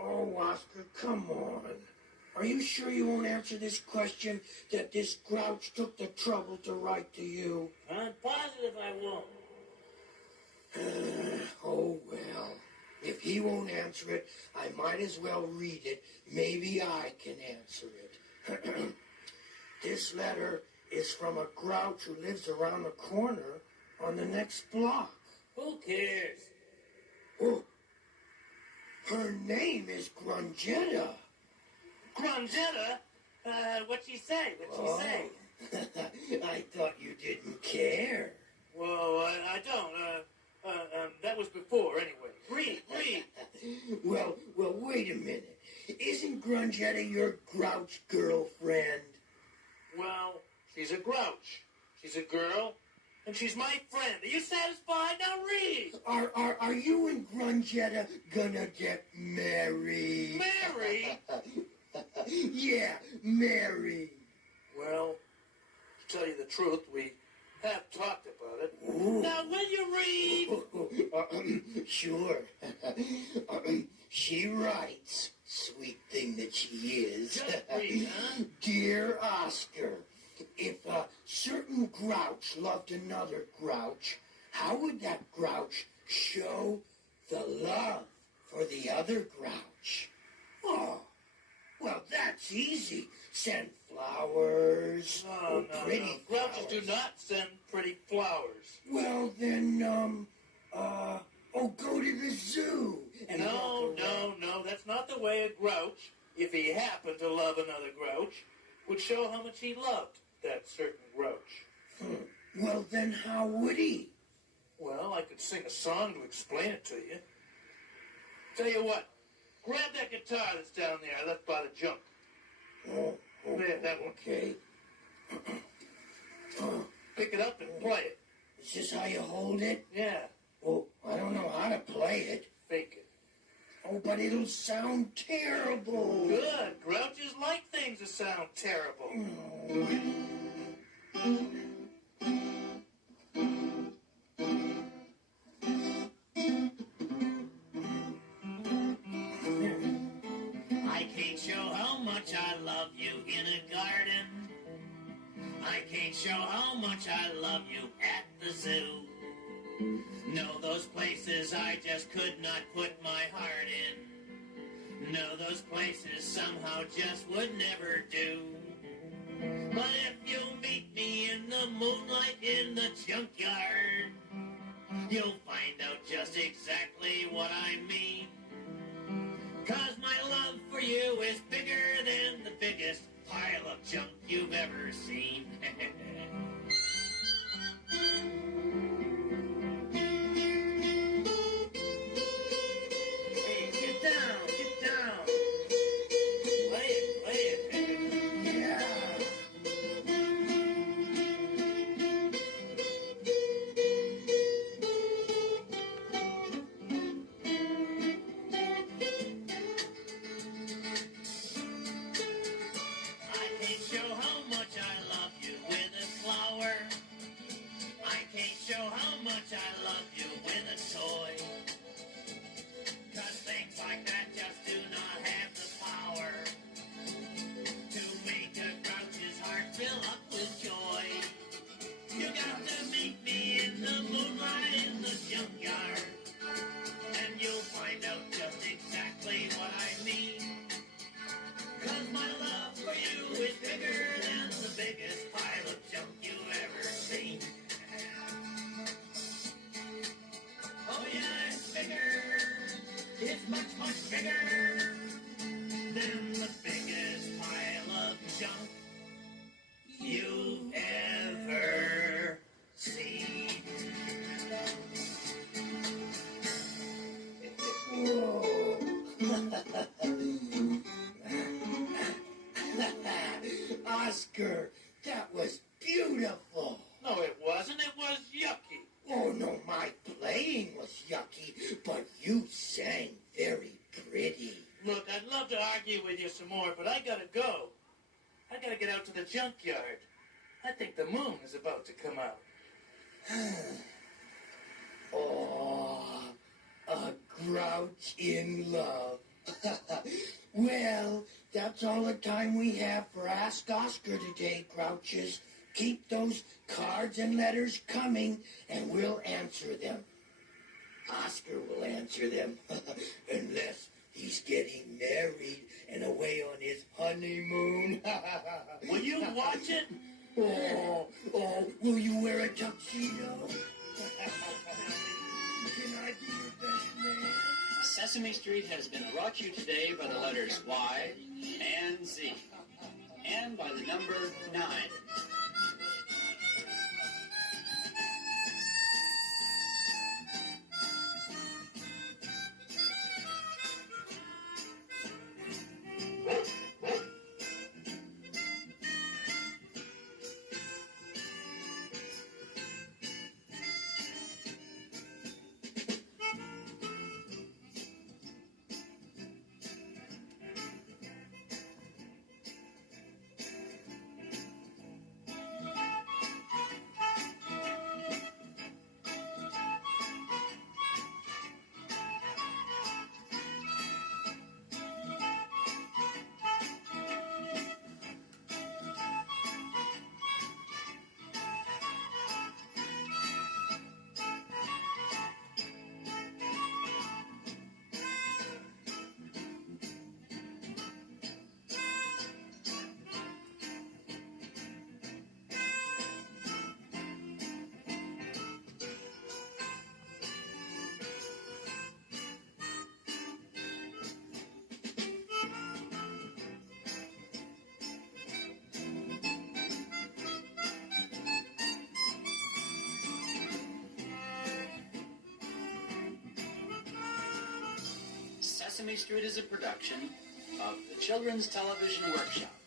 Oh, Oscar, come on. Are you sure you won't answer this question that this grouch took the trouble to write to you? I'm positive I won't. Oh, well. If he won't answer it, I might as well read it. Maybe I can answer it. This letter is from a grouch who lives around the corner on the next block. Who cares? Oh, her name is Granetta. Granetta? What'd she say? What'd she say? I thought you didn't care. Well, I don't. That was before, anyway. Read. Well, wait a minute. Isn't Granetta your grouch girlfriend? Well, she's a grouch. She's a girl, and she's my friend. Are you satisfied? Now read. Are you and Granetta gonna get married? Married? Yeah, married. Well, to tell you the truth, we have talked about it. Ooh. Now, will you read? Sure. She writes, sweet thing that she is. Just read, huh? Dear Oscar, if a certain grouch loved another grouch, how would that grouch show the love for the other grouch? Oh, well, that's easy. Send flowers or pretty flowers. Grouches do not send pretty flowers. Well, then, go to the zoo. And No, that's not the way a grouch, if he happened to love another grouch, would show how much he loved that certain grouch. Well, then how would he? Well, I could sing a song to explain it to you. Tell you what, grab that guitar that's down there I left by the junk. Oh, There, that one. Okay. Pick it up and play it. Is this how you hold it? Yeah, Well, I don't know how to play it. fake it. Oh, but it'll sound terrible. Good. Grouches like things that sound terrible. I can't show how much I love you in a garden. I can't show how much I love you at the zoo. No, those places I just could not put my heart in. No, those places somehow just would never do. But if you meet me in the moonlight in the junkyard, you'll find out just exactly what I mean. 'Cause my love for you is bigger than the biggest pile of junk you've ever seen. Hey, get down. Play it. Yeah. I can't show how much I love you with a flower. I can't show how much I love you with a toy. 'Cause things like that just do not have the power to make a grouch's heart fill up with joy. You got to meet me in the moonlight in the junkyard, and you'll find out just exactly what I mean. 'Cause my love for you is bigger than the biggest pile of junk you've ever seen. Oh yeah, it's bigger. It's much, much bigger than the biggest pile of junk you've ever seen. Oscar, that was beautiful. No, it wasn't. It was yucky. Oh, no, my playing was yucky, but you sang very pretty. Look, I'd love to argue with you some more, but I gotta go. I gotta get out to the junkyard. I think the moon is about to come out. Oh, a grouch in love. Well, that's all the time we have for Ask Oscar today, Grouches. Keep those cards and letters coming, and we'll answer them. Oscar will answer them, unless he's getting married and away on his honeymoon. Will you watch it? Oh, will you wear a tuxedo? Can I be your best man? Sesame Street has been brought to you today by the letters Y and Z, and by the number 9. Sesame Street is a production of the Children's Television Workshop.